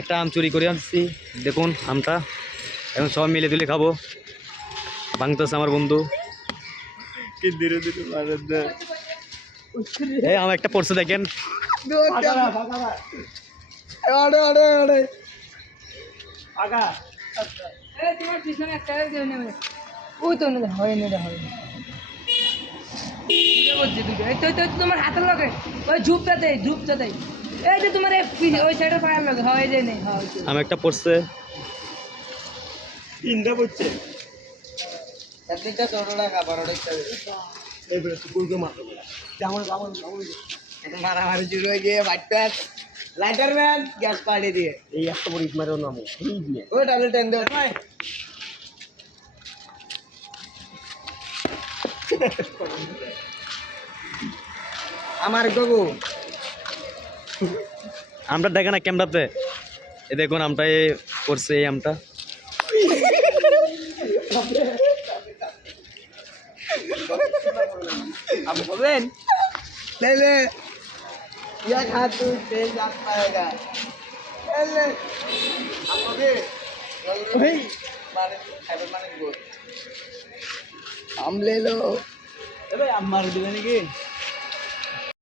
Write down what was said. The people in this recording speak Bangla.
একটা আম চুরি করে আনছি, দেখুন আমটা এখন সব মিলে তুলে খাবো। ভাঙতেছে আমার বন্ধু, কি ধীরে ধীরে এই আম একটা পড়ছে দেখেন। তোমার হাতের লগে ওই ঝুপটাতে এই যে তোমার ওই সাইডের পায়ের লগে হয় যে নেই আম একটা পড়ছে, তিনটা পড়ছে একদিনটা ছোটটা খাবারটা এইবারে কুকুরকে মারো যেমন মারামারি শুরু হয়ে গিয়ে বাইট লাইটার ম্যান গ্যাস পাড়িয়ে দিয়ে এই একটা বড় ইট মারেও নামো এই দিয়ে ও ডাবল টেন দেও আমার গগু আমটা দেখে না ক্যামেরাতে, এ দেখুন আমটা এ করছে, এই আমটা आप बोलें ले ले यह खा तू तेल जाग पाएगा ले ले आप बोले वही मारे खाइबर मारे गो हम ले लो अरे आप मार दिले नाকি